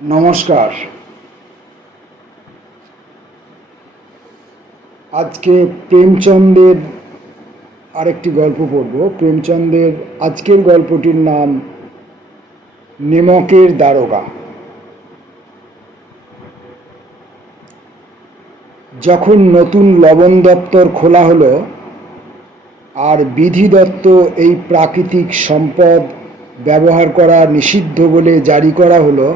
নমস্কার। আজকে প্রেমচন্দের আরেকটি গল্প পড়ব। প্রেমচন্দের আজকের গল্পটির নাম নেমকের দারোগা। যখন নতুন লবণ দপ্তর খোলা হলো আর বিধি দত্ত এই প্রাকৃতিক সম্পদ ব্যবহার করা নিষিদ্ধ বলে জারি করা হলো,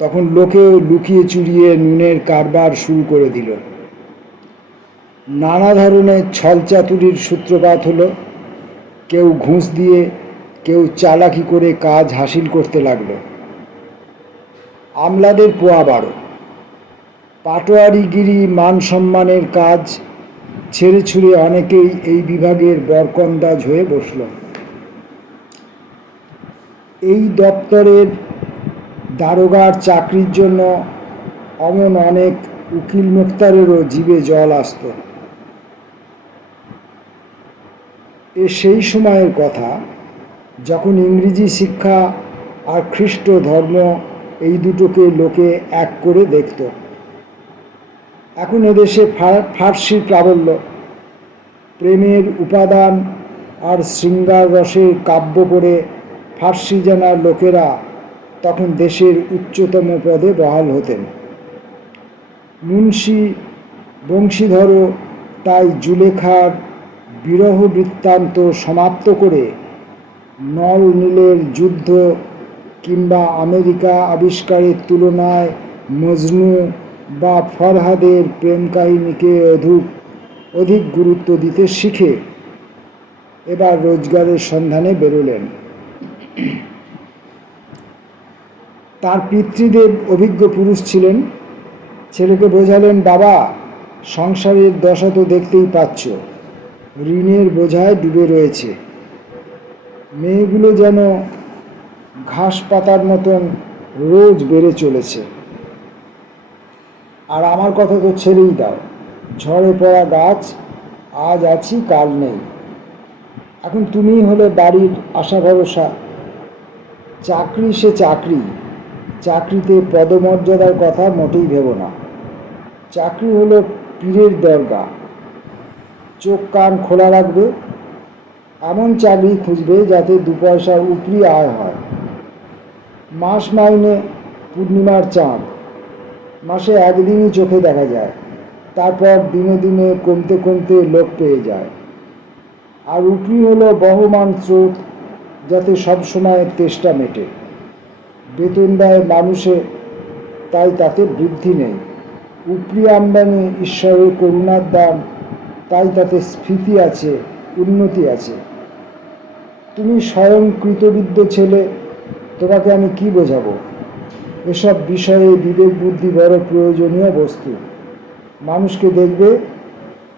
তখন লোকেও লুকিয়ে চুরিয়ে নুনের কারবার শুরু করে দিল। নানা ধরনের ছলচাতুরির সূত্রপাত হলো। কেউ ঘুষ দিয়ে, কেউ চালাকি করে কাজ হাসিল করতে লাগলো। আমলাদের পোয়া বাড়ো। পাটোয়ারিগিরি মান সম্মানের কাজ ছেড়ে ছুড়ে অনেকেই এই বিভাগের বরকন্দাজ হয়ে বসল। এই দপ্তরের দারোগার চাকরির জন্য অমন অনেক উকিল মোক্তারেরও জিভে জল আসত। সেই সময়ের কথা, যখন ইংরেজি শিক্ষা আর খ্রিস্ট ধর্ম এই দুটোকে লোকে এক করে দেখত। এখন এদেশে ফার্সি প্রাবল্য, প্রেমের উপাদান আর শৃঙ্গার রসের কাব্য পড়ে ফার্সি জানার লোকেরা তখন দেশের উচ্চতম পদে বহাল হতেন। মুন্সি বংশীধরও তাই জুলেখার বিরহ বৃত্তান্ত সমাপ্ত করে নল নীলের যুদ্ধ কিংবা আমেরিকা আবিষ্কারের তুলনায় মজনু বা ফরহাদের প্রেম কাহিনীকে অধিক গুরুত্ব দিতে শিখে এবার রোজগারের সন্ধানে বেরোলেন। তার পিতৃদেব অভিজ্ঞ পুরুষ ছিলেন। ছেলেকে বোঝালেন, বাবা, সংসারের দশা তো দেখতেই পাচ্ছ, ঋণের বোঝায় ডুবে রয়েছে। মেয়েগুলো যেন ঘাস পাতার মতন রোজ বেড়ে চলেছে। আর আমার কথা তো ছেড়েই দাও, ঝড়ে পড়া গাছ, আজ আছি কাল নেই। এখন তুমিই হলে বাড়ির আশা ভরসা। চাকরি সে চাকরি, চাকরিতে পদমর্যাদার কথা মোটেই ভেবো না। চাকরি হলো পীরের দরগা। চোখ কান খোলা রাখবে, এমন চাকরি খুঁজবে যাতে 2 পয়সার উপরি আয় হয়। মাস মাইনে পূর্ণিমার চাঁদ, মাসে একদিনই চোখে দেখা যায়, তারপর দিনে দিনে কমতে কমতে লোক পেয়ে যায়। আর উপরি হলো বহমান স্রোত, যাতে সবসময় তেষ্টা মেটে। বেতন দেয় মানুষে, তাই তাতে বৃদ্ধি নেই। উপরি আমদানি ঈশ্বরের করুণার দান, তাই তাতে স্ফীতি আছে, উন্নতি আছে। তুমি স্বয়ং কৃতবিদ্য ছেলে, তোমাকে আমি কি বোঝাবো? এসব বিষয়ে বিবেক বুদ্ধি বড় প্রয়োজনীয় বস্তু। মানুষকে দেখবে,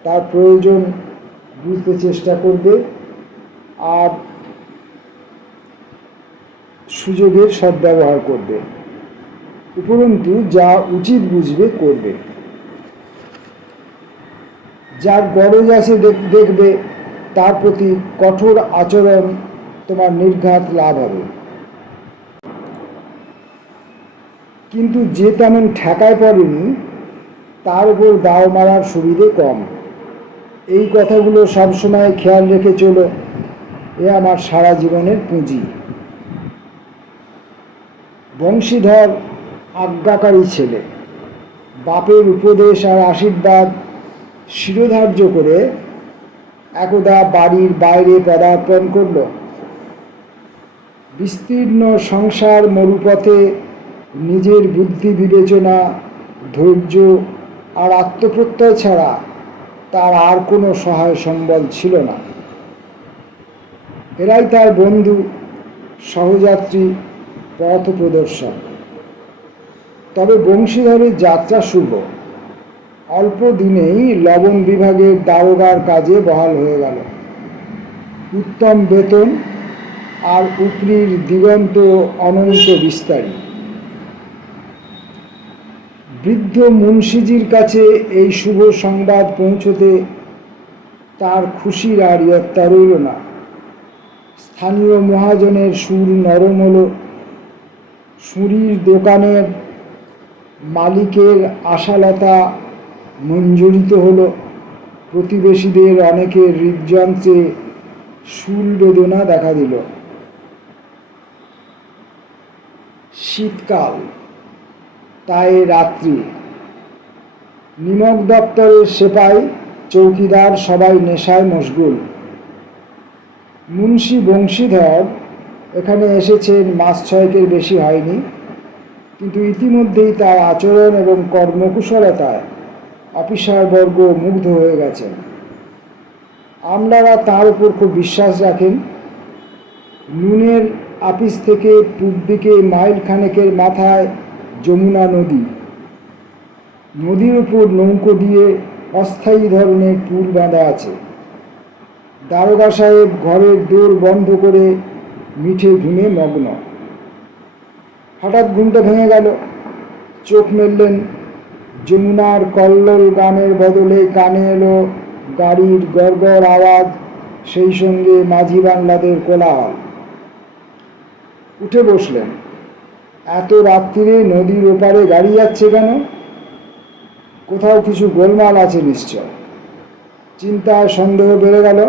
তার প্রয়োজন বুঝতে চেষ্টা করবে, আর সুযোগের সদ্ব্যবহার করবে। উপরন্তু যা উচিত বুঝবে করবে। যার গরজ আছে দেখবে, তার প্রতি কঠোর আচরণ তোমার নির্ঘাত লাভ হবে। কিন্তু যে তেমন ঠেকায় পড়েনি, তার উপর দাও মারার সুবিধে কম। এই কথাগুলো সবসময় খেয়াল রেখে চলো, এ আমার সারা জীবনের পুঁজি। বংশীধর আজ্ঞাকারী ছেলে। বাপের উপদেশ আর আশীর্বাদ শিরোধার্য করে একদা বাড়ির বাইরে পদার্পণ করল। বিস্তীর্ণ সংসার মরুপথে নিজের বুদ্ধি বিবেচনা, ধৈর্য আর আত্মপ্রত্যয় ছাড়া তার আর কোনো সহায় সম্বল ছিল না। এরাই তার বন্ধু, সহযাত্রী, পথ প্রদর্শক। তবে বংশীধরের যাত্রা শুভ। অল্প দিনেই লবণ বিভাগের দারোগার কাজে বহাল হয়ে গেল। উত্তম বেতন আর উপরির দিগন্ত অনন্ত বিস্তারী। বৃদ্ধ মুন্সিজির কাছে এই শুভ সংবাদ পৌঁছতে তার খুশির আর ইয়ত্তা রইল না। স্থানীয় মহাজনের সুর নরম হল। সুরির দোকানের মালিকের আশালতা মঞ্জরিত হলো। প্রতিবেশীদের অনেকের হৃদযন্ত্রে শুল বেদনা দেখা দিল। শীতকাল, তাই রাত্রি। নিমক দপ্তরের সেপাই, চৌকিদার সবাই নেশায় মশগুল। মুন্সি বংশীধর এখানে এসেছেন মাস ছয়েকের বেশি হয়নি, কিন্তু ইতিমধ্যেই তার আচরণ এবং কর্মকুশলতায় অফিসারবর্গ মুগ্ধ হয়ে গেছেন। আমলারা তাঁর উপর খুব বিশ্বাস রাখেন। নুনের আপিস থেকে পূব দিকে মাইল খানেকের মাথায় যমুনা নদী। নদীর উপর নৌকো দিয়ে অস্থায়ী ধরনের পুল বাঁধা আছে। দারোগা সাহেব ঘরের দোর বন্ধ করে মিঠে ঘুমে মগ্ন। হঠাৎ ঘুমটা ভেঙে গেল। চোখ মেললেন। যমুনার কল্লোল গানের বদলে কানে এলো গাড়ির গড়গড় আওয়াজ, সেই সঙ্গে মাঝি বাংলাদের কোলাহল। উঠে বসলেন। এত রাত্রিরে নদীর ওপারে গাড়ি যাচ্ছে কেন? কোথাও কিছু গোলমাল আছে নিশ্চয়। চিন্তায় সন্দেহ বেড়ে গেল।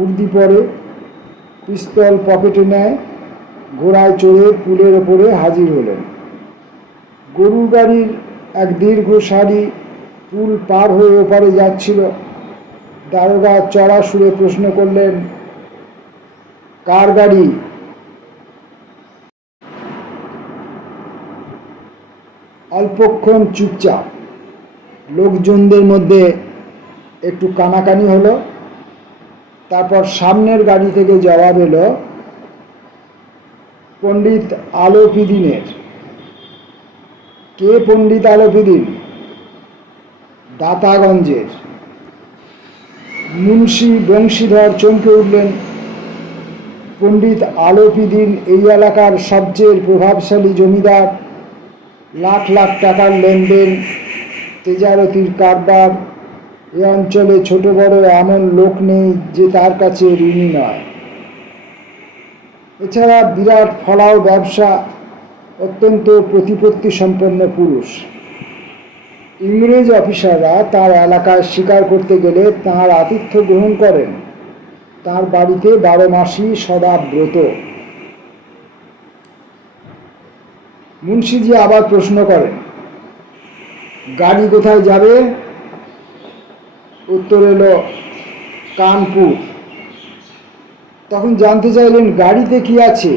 উর্দি পরে, পিস্তল পকেটে নেয়, ঘোড়ায় চড়ে পুলের ওপরে হাজির হলেন। গরুর গাড়ির এক দীর্ঘ সারি পুল পার হয়ে ওপারে যাচ্ছিল। দারোগা চড়া সুরে প্রশ্ন করলেন, কার গাড়ি? অল্পক্ষণ চুপচাপ। লোকজনদের মধ্যে একটু কানাকানি হলো। তারপর সামনের গাড়ি থেকে জবাব এলো, পণ্ডিত আলোপিদিনের। কে পণ্ডিত আলোপিদিন? দাতাগঞ্জের। মুন্সি বংশীধর চমকে উঠলেন। পণ্ডিত আলোপিদিন এই এলাকার সবচেয়ে প্রভাবশালী জমিদার। লাখ লাখ টাকার লেনদেন, তেজারতির কারবার। এ অঞ্চলে ছোট বড় এমন লোক নেই যে তার কাছে ঋণী নয়। এছাড়া বিরাট ফলাও ব্যবসা, অত্যন্ত প্রতিপত্তি সম্পন্ন পুরুষ। ইংরেজ অফিসাররা তার এলাকায় শিকার করতে গেলে তাঁর আতিথ্য গ্রহণ করেন। তার বাড়িতে 12 মাসই সদা ব্রত। মুন্সিজি আবার প্রশ্ন করেন, গাড়ি কোথায় যাবে? উত্তর এলো, কানপুর। তখন জানতে চাইলেন, গাড়িতে কি আছে?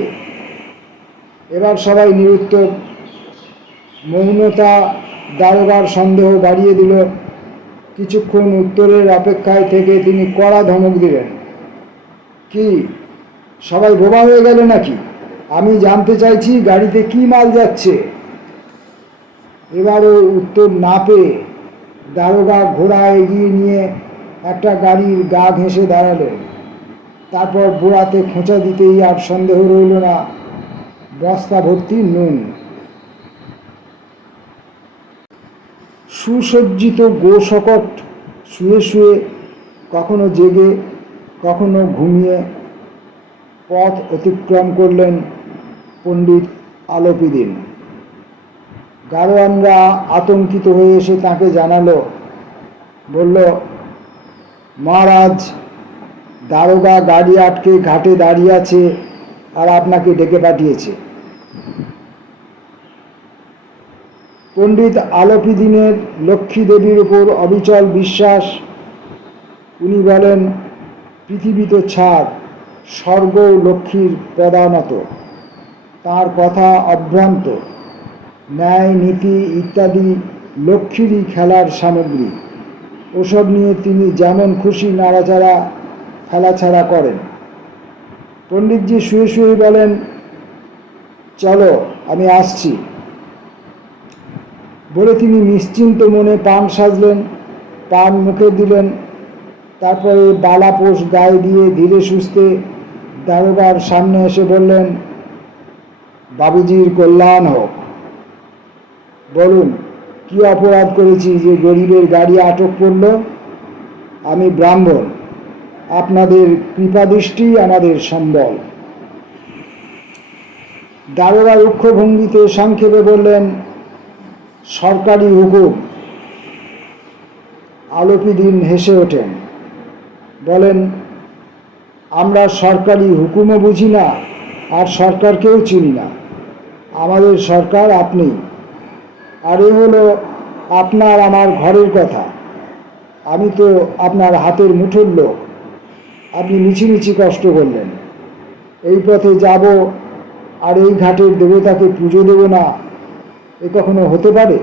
এবার সবাই নিরুত্তর। মৌনতা দারোগার সন্দেহ বাড়িয়ে দিল। কিছুক্ষণ উত্তরের অপেক্ষায় থেকে তিনি কড়া ধমক দিলেন, কি সবাই বোবা হয়ে গেল নাকি? আমি জানতে চাইছি গাড়িতে কি মাল যাচ্ছে। এবারও উত্তর না পেয়ে দারোগা ঘোড়া এগিয়ে নিয়ে একটা গাড়ির গা ঘেঁষে দাঁড়ালেন। তারপর বোড়াতে খোঁচা দিতেই আর সন্দেহ রইল না, বস্তা ভর্তি নুন। সুসজ্জিত গোশকট শুয়ে শুয়ে, কখনো জেগে কখনো ঘুমিয়ে পথ অতিক্রম করলেন পণ্ডিত আলোপিদিন। গাড়োয়ানরা আতঙ্কিত হয়ে এসে তাকে জানালো, বলল, মহারাজ, দারোগা গাড়ি আটকে ঘাটে দাঁড়িয়ে আছে আর আপনাকে ডেকে পাঠিয়েছে। পণ্ডিত আলোপিদিনের লক্ষ্মী দেবীর উপর অবিচল বিশ্বাস। উনি বলেন, পৃথিবী তো ছাড়, স্বর্গ লক্ষ্মীর প্রদানত। তার কথা অভ্রান্ত। ন্যায় নীতি ইত্যাদি লক্ষ্মীরই খেলার সামগ্রী। ওসব নিয়ে তিনি যেমন খুশি নাড়াচাড়া ফেলাছাড়া করেন। পণ্ডিতজি শুয়ে শুয়ে বলেন, চলো আমি আসছি। বলে তিনি নিশ্চিন্ত মনে পান সাজলেন, পান মুখে দিলেন। তারপরে বালাপোষ গায়ে দিয়ে ধীরে সুস্থে দারোগার সামনে এসে বললেন, বাবুজির কল্যাণ হোক। বলুন, কি অপরাধ করেছি যে গরিবের গাড়ি আটক করল? আমি ব্রাহ্মণ, আপনাদের কৃপাদৃষ্টি আমাদের সম্বল। দারোগা রুক্ষ ভঙ্গিতে সংক্ষেপে বললেন, সরকারি হুকুম। আলোপিদিন হেসে ওঠেন, বলেন, আমরা সরকারি হুকুমও বুঝি না আর সরকারকেও চিনি না। আমাদের সরকার আপনি। আর এ হলো আপনার আমার ঘরের কথা। আমি তো আপনার হাতের মুঠোর লোক। আপনি মিছিমিছি কষ্ট করলেন। এই পথে যাব আর এই ঘাটের দেবতাকে পুজো দেব না, এ কখনো হতে পারে?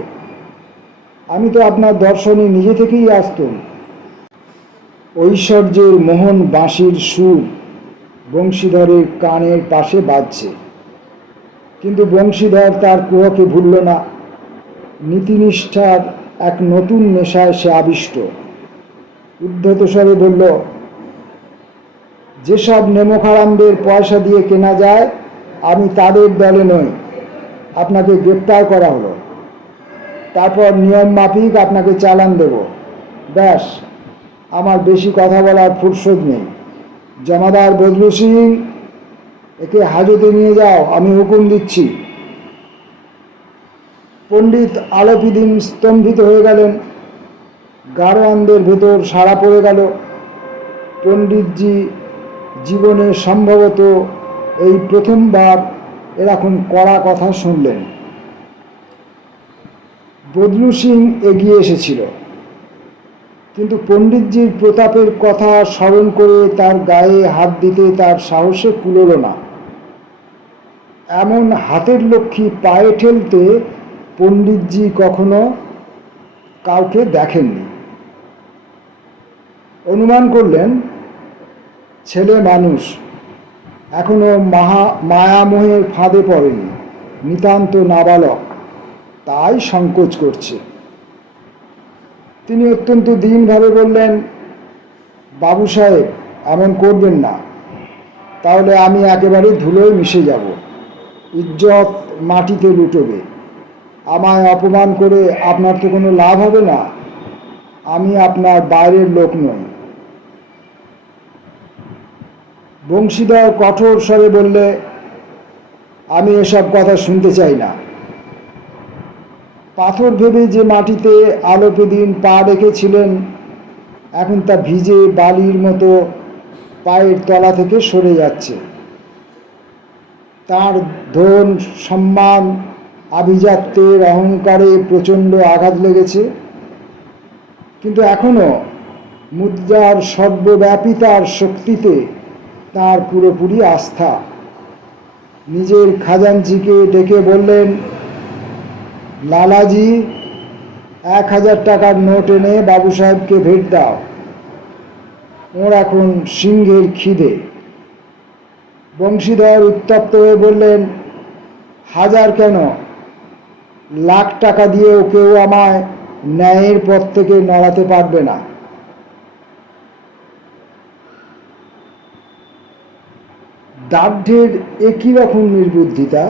আমি তো আপনার দর্শনে নিজে থেকেই আসতুম। ঐশ্বর্যের মোহন বাঁশির সুর বংশীধরের কানের পাশে বাজছে, কিন্তু বংশীধর তার কুহকে ভুলল না। নীতিনিষ্ঠার এক নতুন নেশায় সে আবিষ্ট। উদ্ধত স্বরে বলল, যেসব নেমোখারামদের পয়সা দিয়ে কেনা যায়, আমি তাদের দলে নই। আপনাকে গ্রেপ্তার করা হলো, তারপর নিয়ম মাফিক আপনাকে চালান দেব। ব্যাস, আমার বেশি কথা বলার ফুরসত নেই। জমাদার বদলু সিং, একে হাজতে নিয়ে যাও, আমি হুকুম দিচ্ছি। পণ্ডিত আলোপিদিন স্তম্ভিত হয়ে গেলেন। গাড়োয়ানদের ভেতর সাড়া পড়ে গেল। পণ্ডিতজি জীবনে সম্ভবত এই প্রথমবার এরকম কড়া কথা শুনলেন। বদলু সিং এগিয়ে এসেছিল, কিন্তু পণ্ডিতজির প্রতাপের কথা স্মরণ করে তার গায়ে হাত দিতে তার সাহসে কুলোল না। এমন হাতের লক্ষ্মী পায়ে ঠেলতে পণ্ডিতজি কখনো কাউকে দেখেননি। অনুমান করলেন, ছেলে মানুষ, এখনো মায়ামোহের ফাঁদে পড়েনি, নিতান্ত নাবালক, তাই সংকোচ করছে। তিনি অত্যন্ত দীনভাবে বললেন, বাবু সাহেব, এমন করবেন না, তাহলে আমি একেবারে ধুলোয় মিশে যাব। ইজ্জত মাটিতে লুটোবে। আমায় অপমান করে আপনার তো কোনো লাভ হবে না। আমি আপনার বাইরের লোক নই। বংশীধর কঠোর স্বরে বললে, আমি এসব কথা শুনতে চাই না। পাথর ভেবে যে মাটিতে আলোপিদিন পা রেখেছিলেন, এখন তা ভিজে বালির মতো পায়ের তলা থেকে সরে যাচ্ছে। তার ধন, সম্মান, আভিজাত্যের অহংকারে প্রচণ্ড আঘাত লেগেছে, কিন্তু এখনো মুদ্রার সর্বব্যাপিতার শক্তিতে তার পুরোপুরি আস্থা। নিজের খাজাঞ্চিকে ডেকে বললেন, লালাজি, 1000 টাকার নোট এনে বাবু সাহেবকে ভেট দাও। ওর এখন সিংহের খিদে। বংশীধর উত্তপ্ত হয়ে বললেন, 1000 কেন, লাখ টাকা দিয়েও কেউ আমায় ন্যায়ের পথ থেকে নড়াতে পারবে না। দার্ঢ্যের একই রকম নির্বুদ্ধিতা।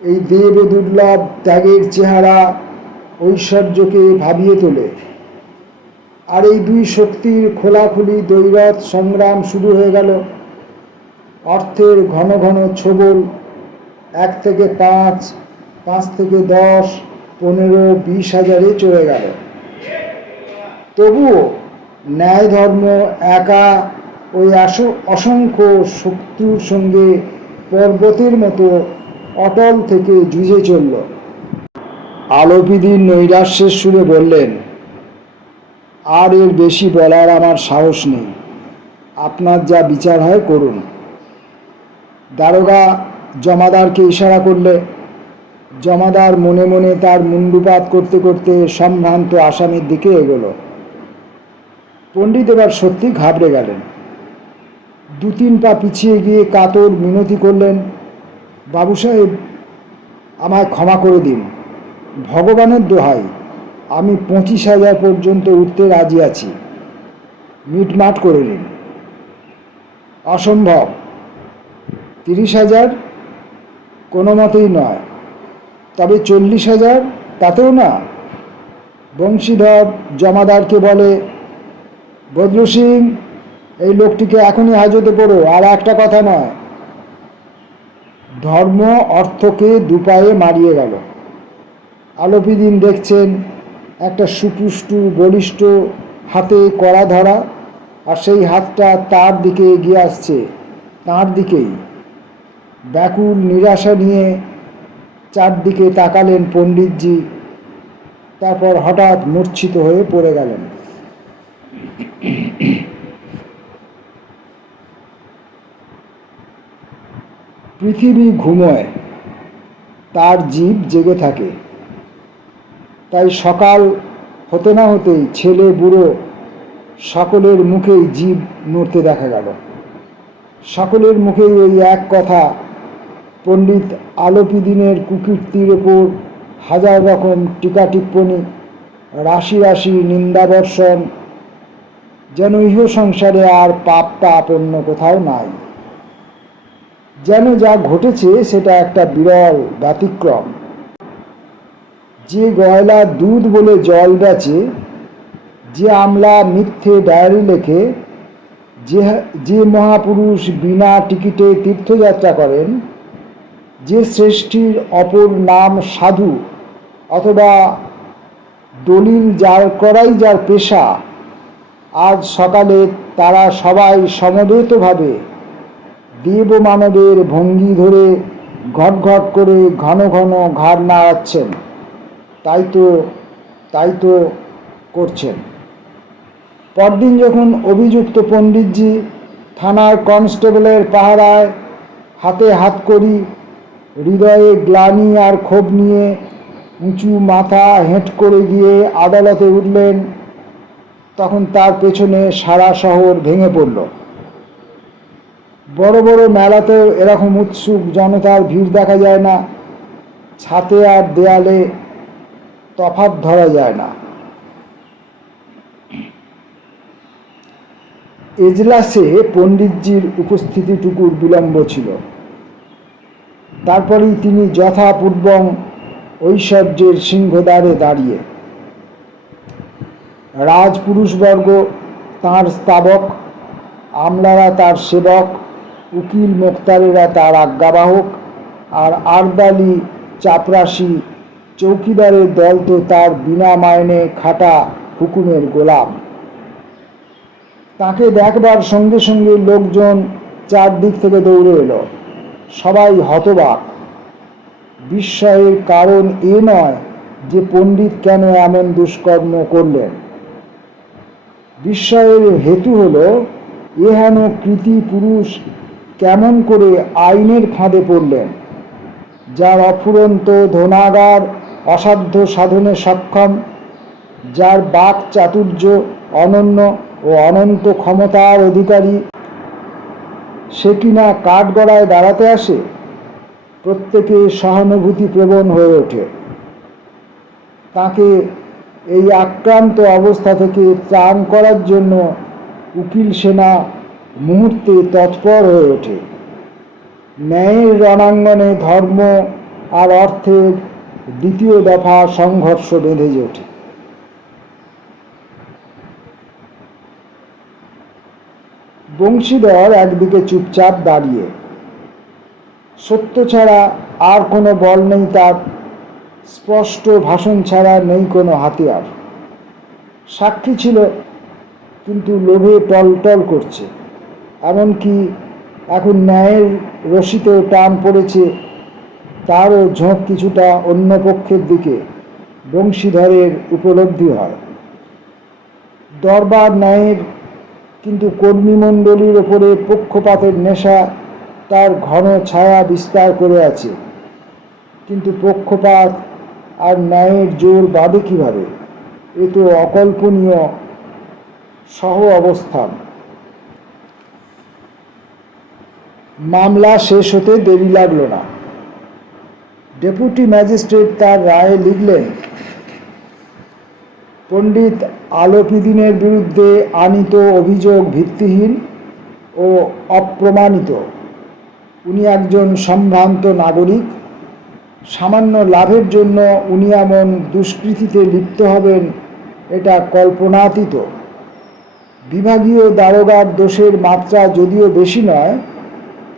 এই দেব দুর্লভ ত্যাগের চেহারা ঐশ্বর্যকে ভাবিয়ে তোলে। আর এই দুই শক্তির খোলাখুলি দ্বৈরথ সংগ্রাম শুরু হয়ে গেল। অর্থের ঘন ঘন ছোবল, 1 থেকে 5, 5 থেকে 10, 15, 20 হাজারে চলে গেল। তবুও ন্যায় ধর্ম একা ওই অসংখ্য শত্রুর সঙ্গে পর্বতের মতো অটল থেকে যুঝে চলল। আলোপিদিন নৈরাশ্যের সুরে বললেন, আর এর বেশি বলার আমার সাহস নেই। আপনার যা বিচার হয় করুন। দারোগা জমাদারকে ইশারা করলে। জমাদার মনে মনে তার মুণ্ডুপাত করতে করতে সম্ভ্রান্ত আসামির দিকে এগোলো। পণ্ডিত এবার সত্যি ঘাবড়ে গেলেন। 2-3 পা পিছিয়ে গিয়ে কাতর মিনতি করলেন, বাবু সাহেব, আমায় ক্ষমা করে দিন। ভগবানের দোহাই, আমি 25,000 পর্যন্ত উঠতে রাজি আছি। মিটমাট করে নিন। অসম্ভব। 30,000? কোনো মতেই নয়। তবে 40,000? তাতেও না। বংশীধর জমাদারকে বলে, বদলু সিং, এই লোকটিকে এখনই হাজতে পড়ো, আর একটা কথা নয়। ধর্ম অর্থকে দুপায়ে মারিয়ে গেল। আলোপিদিন দেখছেন একটা সুপুষ্টু বলিষ্ঠ হাতে কড়া ধরা, আর সেই হাতটা তার দিকে এগিয়ে আসছে, তার দিকেই। ব্যাকুল নিরাশা নিয়ে চারদিকে তাকালেন পণ্ডিতজি, তারপর হঠাৎ মূর্ছিত হয়ে পড়ে গেলেন। পৃথিবী ঘুমোয়, তার জীব জেগে থাকে। তাই সকাল হতে না হতেই ছেলে বুড়ো সকলের মুখেই জীব নড়তে দেখা গেল। সকলের মুখেই ওই এক কথা, পণ্ডিত আলোপিদিনের কুকীর্তির ওপর হাজার রকম টিকা টিপ্পণী, রাশি রাশি নিন্দাবর্ষণ, যেন ইহ সংসারে আর পাপ তাপ অন্য কোথাও নাই। যেন যা ঘটেছে সেটা একটা বিরল ব্যতিক্রম। যে গয়লা দুধ বলে জল বেচে, যে আমলা মিথ্যে ডায়েরি লেখে, যে মহাপুরুষ বিনা টিকিটে তীর্থযাত্রা করেন, যে শ্রেষ্ঠীর অপর নাম সাধু অথবা দলিল যার করাই যার পেশা, আজ সকালে তারা সবাই সমবেতভাবে দেব মানবের ভঙ্গি ধরে ঘট ঘট করে ঘন ঘন ঘাড় নাড়াচ্ছেন। তাই তো করছেন। পরদিন যখন অভিযুক্ত পণ্ডিতজি থানার কনস্টেবলের পাহারায় হাতে হাতকড়ি, হৃদয়ে গ্লানি আর ক্ষোভ নিয়ে উঁচু মাথা হেঁট করে গিয়ে আদালতে উঠলেন, তখন তার পেছনে সারা শহর ভেঙে পড়ল। বড় বড় মেলাতেও এরকম উৎসুক জনতার ভিড় দেখা যায় না। ছাতে আর দেয়ালে তফাৎ ধরা যায় না। এজলাসে পণ্ডিতজির উপস্থিতিটুকুর বিলম্ব ছিল। তারপরেই তিনি যথাপূর্বং ঐশ্বর্যের সিংহদ্বারে দাঁড়িয়ে। রাজপুরুষবর্গ তাঁর স্তাবক, আমলারা তার সেবক, উকিল মোক্তারেরা তার আজ্ঞাবাহক, আর আরদালি চাপরাশি চৌকিদারের দল তো তার বিনা মাইনে খাটা হুকুমের গোলাম। তাকে দেখবার সঙ্গে সঙ্গে লোকজন চারদিক থেকে দৌড়ে এলো। সবাই হতবাক। বিস্ময়ের কারণ এ নয় যে পণ্ডিত কেন এমন দুষ্কর্ম করলেন। বিস্ময়ের হেতু হল এহেন কৃতী পুরুষ কেমন করে আইনের ফাঁদে পড়লেন, যার অফুরন্ত ধনাগার অসাধ্য সাধনে সক্ষম, যার বাক চাতুর্য অনন্য ও অনন্ত ক্ষমতার অধিকারী, সে কিনা কাঠগড়ায় দাঁড়াতে আসে। প্রত্যেকে সহানুভূতি প্রবণ হয়ে ওঠে। তাকে এই আক্রান্ত অবস্থা থেকে ত্রাণ করার জন্য উকিল সেনা মুহূর্তে তৎপর হয়ে ওঠে। ন্যায়ের রণাঙ্গনে ধর্ম আর অর্থের দ্বিতীয় দফা সংঘর্ষ বেঁধে ওঠে। বংশীধর একদিকে চুপচাপ দাঁড়িয়ে। সত্য ছাড়া আর কোনো বল নেই তার, স্পষ্ট ভাষণ ছাড়া নেই কোনো হাতিয়ার। সাক্ষী ছিল, কিন্তু লোভে টলটল করছে। এমনকি এখন ন্যায়ের রশিতেও টান পড়েছে, তারও ঝোঁক কিছুটা অন্য পক্ষের দিকে বংশীধরের উপলব্ধি হয়। দরবার ন্যায়ের, কিন্তু কর্মীমণ্ডলীর ওপরে পক্ষপাতের নেশা তার ঘন ছায়া বিস্তার করে আছে। কিন্তু পক্ষপাত আর ন্যায়ের জোর বাঁধে কীভাবে? এ তো অকল্পনীয় সহ অবস্থান। মামলা শেষ হতে দেরি লাগল না। ডেপুটি ম্যাজিস্ট্রেট তার রায়ে লিখলেন, পণ্ডিত আলোপিদিনের বিরুদ্ধে আনীত অভিযোগ ভিত্তিহীন ও অপ্রমাণিত। উনি একজন সম্ভ্রান্ত নাগরিক। সামান্য লাভের জন্য উনি এমন দুষ্কৃতিতে লিপ্ত হবেন, এটা কল্পনাতীত। বিভাগীয় দারোগার দোষের মাত্রা যদিও বেশি নয়,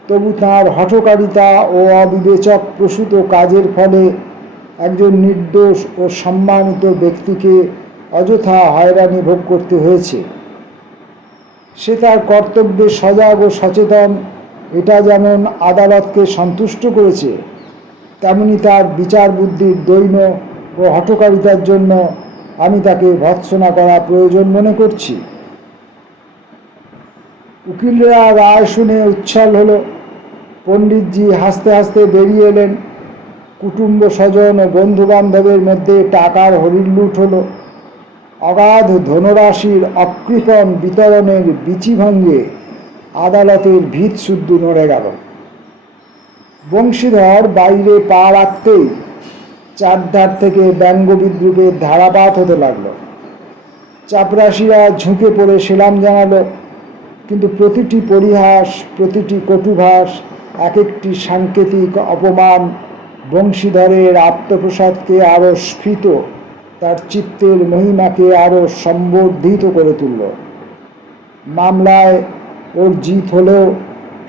তবু তাঁর হঠকারিতা ও অবিবেচক প্রসূত কাজের ফলে একজন নির্দোষ ও সম্মানিত ব্যক্তিকে অযথা হয়রানি ভোগ করতে হয়েছে। সে তার কর্তব্যে সজাগ ও সচেতন, এটা যেমন আদালতকে সন্তুষ্ট করেছে, তেমনি তার বিচার বুদ্ধির দৈন্য ও হঠকারিতার জন্য আমি তাকে ভর্ৎসনা করা প্রয়োজন মনে করছি। উকিলরা রায় শুনে উচ্ছল হলো। পণ্ডিতজি হাসতে হাসতে বেরিয়ে এলেন। কুটুম্ব স্বজন ও বন্ধু বান্ধবের মধ্যে টাকার হরিলুট হলো। অগাধ ধনরাশির অকৃপণ বিতরণের বিচিভঙ্গে আদালতের ভিত শুদ্ধ নড়ে গেল। বংশীধর বাইরে পা রাখতেই চারধার থেকে ব্যঙ্গ বিদ্রুপের ধারাপাত হতে লাগলো। চাপরাশিরা ঝুঁকে পড়ে সেলাম জানালো, কিন্তু প্রতিটি পরিহাস, প্রতিটি কটুভাস এক একটি সাংকেতিক অপমান বংশীধরের আত্মপ্রসাদকে আরও স্ফীত, তার চিত্তের মহিমাকে আরও সম্বর্ধিত করে তুলল। মামলায় ওর জিত হলেও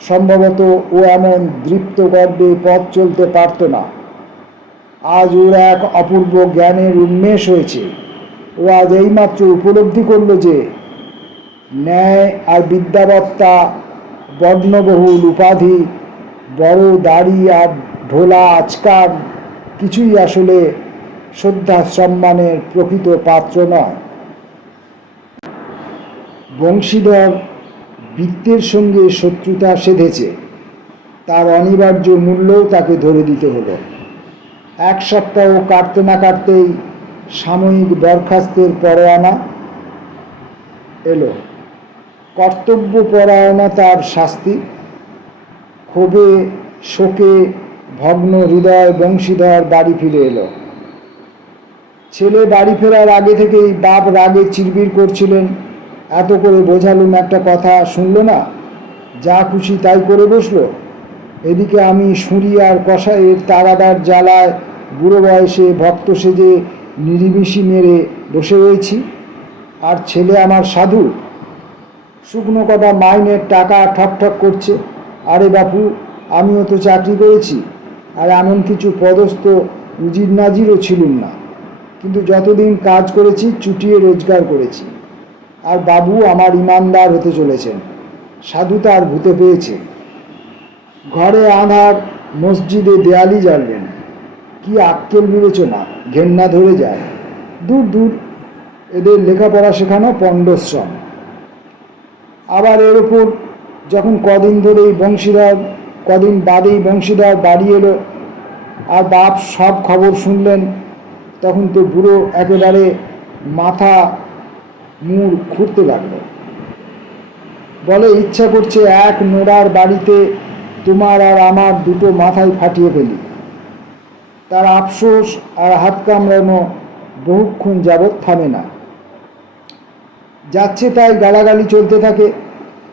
সম্ভবত ও এমন দৃপ্ত গর্বে পথ চলতে পারত না। আজ ওর এক অপূর্ব জ্ঞানের উন্মেষ হয়েছে। ও আজ এইমাত্র উপলব্ধি করল যে ন্যায় আর বিদ্যাবত্তা, বর্ণবহুল উপাধি, বড় দাড়ি আর ঢোলা আচকার কিছুই আসলে শ্রদ্ধা সম্মানের প্রকৃত পাত্র নয়। বংশীধর বৃত্তের সঙ্গে শত্রুতা সেধেছে, তার অনিবার্য মূল্যও তাকে ধরে দিতে হলো। এক সপ্তাহ কাটতে না কাটতেই সাময়িক বরখাস্তের পরোয়ানা এলো। কর্তব্যপরায়ণতার শাস্তি। ক্ষোভে শোকে ভগ্ন হৃদয় বংশীধর বাড়ি ফিরে এলো। ছেলে বাড়ি ফেরার আগে থেকেই বাপ রাগে চিরবির করছিলেন, এত করে বোঝালুম একটা কথা শুনল না, যা খুশি তাই করে বসলো। এদিকে আমি সুরি আর কষাইয়ের তাগাদার জ্বালায় বুড়ো বয়সে ভক্ত সেজে নিরিমিষি মেরে বসে রয়েছি, আর ছেলে আমার সাধু। শুকনো কটা মাইনের টাকা ঠকঠক করছে। আরে বাপু, আমিও তো চাকরি করেছি, আর এমন কিছু পদস্থ উজির নাজিরও ছিলুম না, কিন্তু যতদিন কাজ করেছি চুটিয়ে রোজগার করেছি। আর বাবু আমার ইমানদার হতে চলেছেন, সাধুতা আর ভূতে পেয়েছে। ঘরে আধার, মসজিদে দেয়ালি জ্বালবেন, কি আক্কেল বিবেচনা, ঘেন্না ধরে যায়। দূর দূর, এদের লেখাপড়া শেখানো পণ্ডশ্রম। আবার এর ওপর যখন কদিন বাদেই বংশীধর বাড়ি এলো আর বাপ সব খবর শুনলেন, তখন তো বুড়ো একেবারে মাথা মুড় খুঁড়তে লাগলো। বলে, ইচ্ছা করছে এক নোড়ার বাড়িতে তোমার আর আমার দুটো মাথায় ফাটিয়ে ফেলি। তার আফসোস আর হাত কামড়ানো বহুক্ষণ যাবৎ থামে না। যাচ্ছে তাই গালাগালি চলতে থাকে।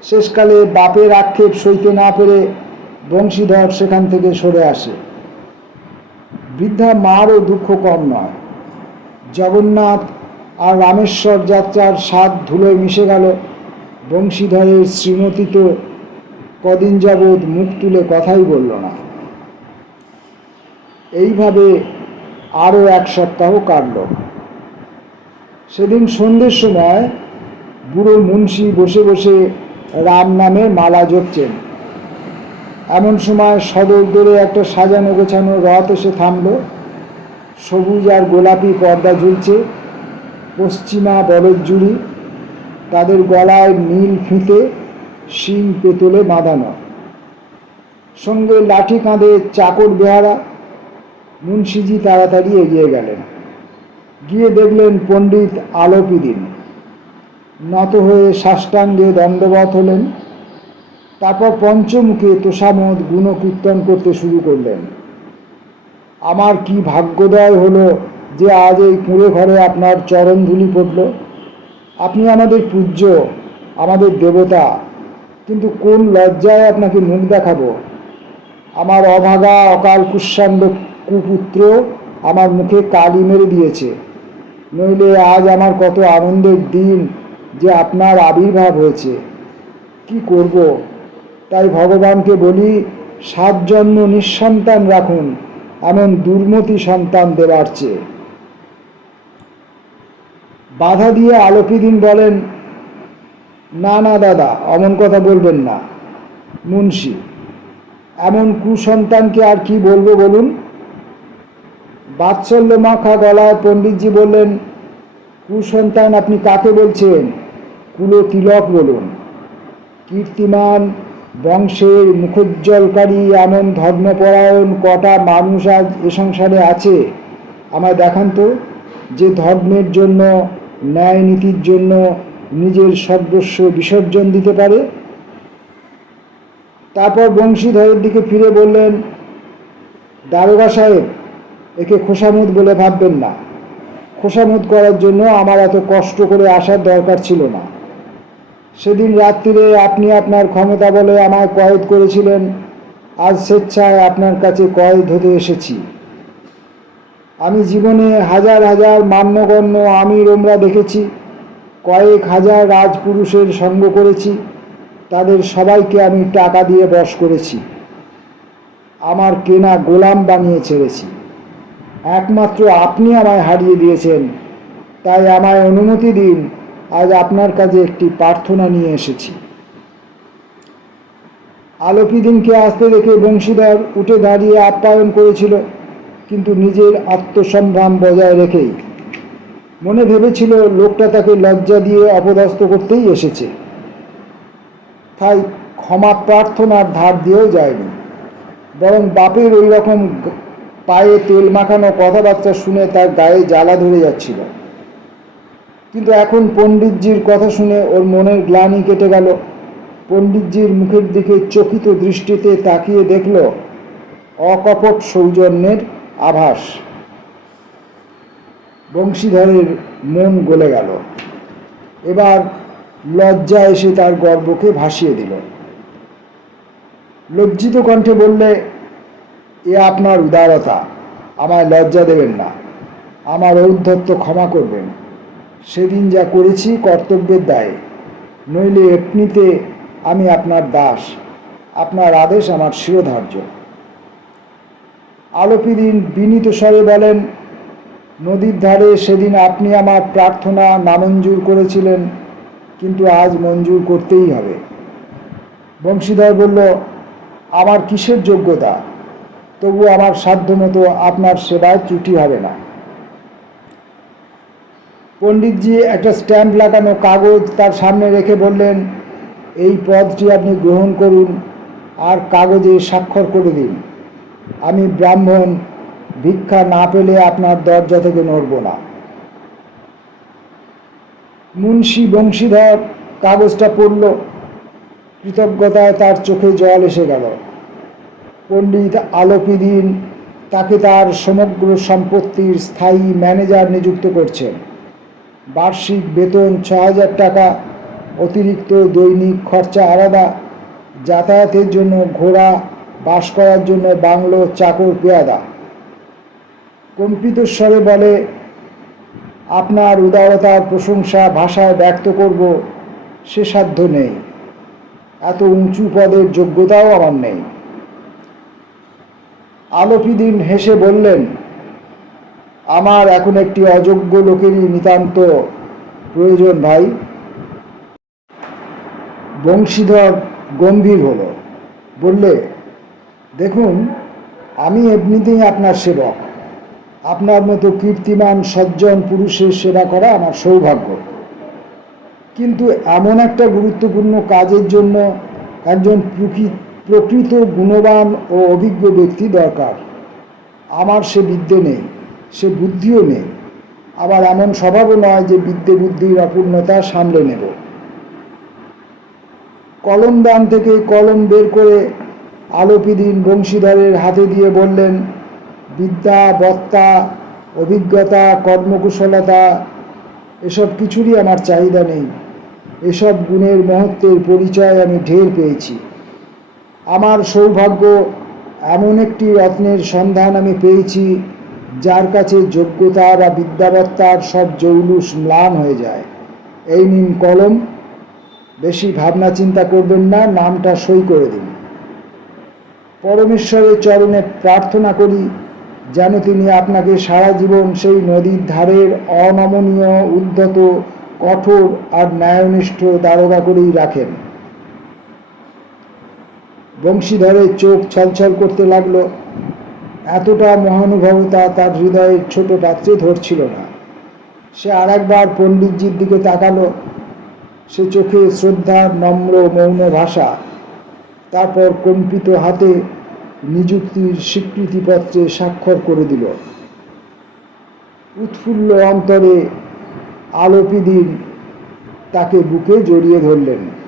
শেষকালে বাপের আক্ষেপ সইতে না পেরে বংশীধর সেখান থেকে সরে আসে। বৃদ্ধা মারও দুঃখ কম নয়। জগন্নাথ আর রামেশ্বর যাত্রার স্বাদ ধুলোয় মিশে গেল। বংশীধরের শ্রীমতী তো কদিন যাবৎ মুখ তুলে কথাই বলল না। এইভাবে আরও এক সপ্তাহ কাটল। সেদিন সন্ধ্যের সময় বুড়ো মুন্সি বসে বসে রাম নামে মালা জপছেন। এমন সময় সদর দরে একটা সাজানো গোছানো রথ এসে থামল। সবুজ আর গোলাপি পর্দা ঝুলছে, পশ্চিমা বলদজুড়ি, তাদের গলায় নীল ফিতে, শিং পেতলে বাঁধানো, সঙ্গে লাঠি কাঁধে চাকর বেহারা। মুন্সিজি তাড়াতাড়ি এগিয়ে গেলেন। গিয়ে দেখলেন পণ্ডিত আলোপিদিন। নত হয়ে সাষ্টাঙ্গে দণ্ডবত হলেন। তারপর পঞ্চমুখে তোষামোদ গুণকীর্তন করতে শুরু করলেন। আমার কি ভাগ্যোদয় হলো যে আজ এই কুঁড়ে ঘরে আপনার চরণধুলি পড়ল। আপনি আমাদের পূজ্য, আমাদের দেবতা, কিন্তু কোন লজ্জায় আপনাকে মুখ দেখাবো। আমার অভাগা অকাল কুষ্মাণ্ড কুপুত্র আমার মুখে কালি মেরে দিয়েছে, নইলে আজ আমার কত আনন্দের দিন যে আপনার আবির্ভাব হয়েছে। কি করব, তাই ভগবানকে বলি, 7 জন্ম নিঃসন্তান রাখুন এমন দুর্মতি সন্তান দেবার চেয়ে। বাধা দিয়ে আলোপিদিন বলেন, না না দাদা, অমন কথা বলবেন না। মুন্সি, এমন কুসন্তানকে আর কি বলবো বলুন। বাৎসল্য মাখা গলায় পণ্ডিতজি বললেন, কুসন্তান আপনি কাকে বলছেন? কুলতিলক বলুন। কীর্তিমান বংশের মুখোজ্জ্বলকারী এমন ধর্মপরায়ণ কটা মানুষ আজ এ সংসারে আছে? আমায় দেখান তো, যে ধর্মের জন্য, ন্যায় নীতির জন্য নিজের সর্বস্ব বিসর্জন দিতে পারে। তারপর বংশীধরের দিকে ফিরে বললেন, দারোগা সাহেব, একে খোসামুদ বলে ভাববেন না। খোসামুদ করার জন্য আমার এত কষ্ট করে আসার দরকার ছিল না। সেদিন রাত্রিরে আপনি আপনার ক্ষমতা বলে আমায় কয়েদ করেছিলেন, আজ স্বেচ্ছায় আপনার কাছে কয়েদ হতে এসেছি। আমি জীবনে হাজার হাজার মান্যগণ্য আমির ওমরা দেখেছি, কয়েক হাজার রাজপুরুষের সঙ্গ করেছি, তাদের সবাইকে আমি টাকা দিয়ে বশ করেছি, আমার কেনা গোলাম বানিয়ে ছেড়েছি। একমাত্র আপনি আমায় হারিয়ে দিয়েছেন, তাই আমায় অনুমতি দিন, আজ আপনার কাছে একটি প্রার্থনা নিয়ে এসেছি। আলোপিদিনকে আসতে দেখে বংশীধর উঠে দাঁড়িয়ে আপ্যায়ন করেছিল, কিন্তু নিজের আত্মসম্ভ্রাম বজায় রেখেই। মনে ভেবেছিল লোকটা তাকে লজ্জা দিয়ে অপদস্থ করতেই এসেছে, তাই ক্ষমা প্রার্থনার ধার দিয়েও যায়নি, বরং বাপের ওই রকম পায়ে তেল মাখানো কথাবার্তা শুনে তার গায়ে জ্বালা ধরে যাচ্ছিল। কিন্তু এখন পণ্ডিতজির কথা শুনে ওর মনের গ্লানি কেটে গেল। পণ্ডিতজির মুখের দিকে চকিত দৃষ্টিতে তাকিয়ে দেখল অকপট সৌজন্যের আভাস। বংশীধরের মন গলে গেল। এবার লজ্জা এসে তার গর্বকে ভাসিয়ে দিল। লজ্জিত কণ্ঠে বললে, এ আপনার উদারতা, আমায় লজ্জা দেবেন না, আমার ঔদ্ধত্য ক্ষমা করবেন। সেদিন যা করেছি কর্তব্যের দায়ে, নইলে এমনিতে আমি আপনার দাস, আপনার আদেশ আমার শিরোধার্য। আলোপিদিন বিনীত স্বরে বলেন, নদীর ধারে সেদিন আপনি আমার প্রার্থনা নামঞ্জুর করেছিলেন, কিন্তু আজ মঞ্জুর করতেই হবে। বংশীধর বলল, আমার কিসের যোগ্যতা, তবু আমার সাধ্যমতো আপনার সেবায় ত্রুটি হবে না। পণ্ডিতজি একটা স্ট্যাম্প লাগানো কাগজ তার সামনে রেখে বললেন, এই পদটি আপনি গ্রহণ করুন আর কাগজে স্বাক্ষর করে দিন। আমি ব্রাহ্মণ, ভিক্ষা না পেলে আপনার দরজা থেকে নড়ব না। মুন্সি বংশীধর কাগজটা পড়ল, কৃতজ্ঞতায় তার চোখে জল এসে গেল। পণ্ডিত আলোপিদিন তাকে তার সমগ্র সম্পত্তির স্থায়ী ম্যানেজার নিযুক্ত করছেন। বার্ষিক বেতন 6,000 টাকা, অতিরিক্ত দৈনিক খরচা আলাদা, যাতায়াতের জন্য ঘোড়া, বাস করার জন্য বাংলো, চাকর পেয়াদা। কম্পিত স্বরে বলে, আপনার উদারতার প্রশংসা ভাষায় ব্যক্ত করব সে সাধ্য নেই, এত উঁচু পদের যোগ্যতাও আমার নেই। আলোপিদিন হেসে বললেন, আমার এখন একটি অযোগ্য লোকেরই নিতান্ত প্রয়োজন ভাই। বংশীধর গম্ভীর হলো, বললে, দেখুন, আমি এমনিতেই আপনার সেবক, আপনার মতো কীর্তিমান সজ্জন পুরুষের সেবা করা আমার সৌভাগ্য, কিন্তু এমন একটা গুরুত্বপূর্ণ কাজের জন্য একজন প্রকৃত গুণবান ও অভিজ্ঞ ব্যক্তি দরকার। আমার সে বিদ্যে নেই, সে বুদ্ধিও নেই, আবার এমন স্বভাবও নয় যে বিদ্যে বুদ্ধির অপূর্ণতা সামলে নেব। কলম দান থেকে কলম বের করে আলোপিদিন বংশীধরের হাতে দিয়ে বললেন, বিদ্যা, বত্তা, অভিজ্ঞতা, কর্মকুশলতা এসব কিছুরই আমার চাহিদা নেই। এসব গুণের মহত্বের পরিচয় আমি ঢের পেয়েছি। আমার সৌভাগ্য, এমন একটি রত্নের সন্ধান আমি পেয়েছি যার কাছে যোগ্যতা বা বিদ্যাবত্তার সব জৌলুস ম্লান হয়ে যায়। এই নিন কলম, বেশি ভাবনা চিন্তা করবেন না, নামটা সই করে দিন। পরমেশ্বরের চরণে প্রার্থনা করি যেন তিনি আপনাকে সারা জীবন সেই নদীর ধারের অনমনীয়, উদ্ধত, কঠোর আর ন্যায়নিষ্ঠ দারোগা করেই রাখেন। বংশীধরের চোখ ছলছল করতে লাগলো। এতটা মহানুভবতা তার হৃদয়ের ছোট পাত্রে ধরছিল না। সে আর একবার পণ্ডিতজির দিকে তাকালো। সে চোখে শ্রদ্ধার নম্র মৌন ভাষা, তারপর কম্পিত হাতে নিযুক্তির স্বীকৃতিপত্রে স্বাক্ষর করে দিল। উৎফুল্ল অন্তরে আলোপিদিন তাকে বুকে জড়িয়ে ধরলেন।